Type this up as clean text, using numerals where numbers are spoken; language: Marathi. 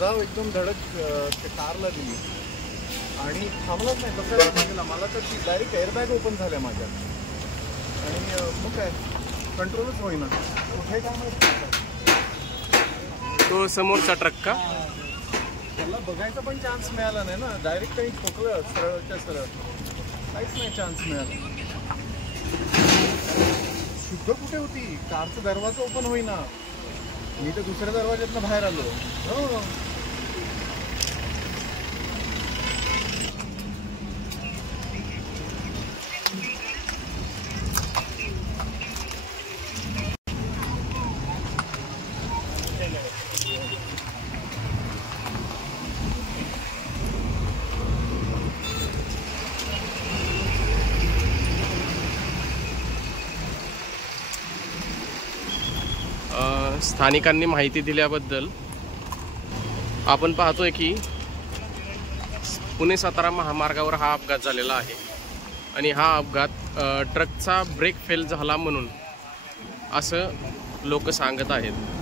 भरधाव एकदम धडक कारला दिली आणि थांबलाच नाही. कसं गेला मला तर ती डायरेक्ट एअरबॅग ओपन झाल्या माझ्या आणि मग काय कंट्रोलच होईना. कुठे काय माहिती तो समोरचा ट्रक का? त्याला बघायचा पण चान्स मिळाला नाही ना. डायरेक्ट काही ठोकलं सरळच्या सरळ. काहीच नाही चान्स मिळाला. शुद्ध कुठे होती? कारचा दरवाजा ओपन होईना. मी तर दुसऱ्या दरवाज्यातनं बाहेर आलो. हो स्थानिकांनी माहिती दिल्याबद्दल. आपण पाहतोय की पुणे सातारा महामार्गावर हा अपघात झालेला आहे आणि हा अपघात ट्रकचा ब्रेक फेल झाला म्हणून असं लोक सांगत आहेत.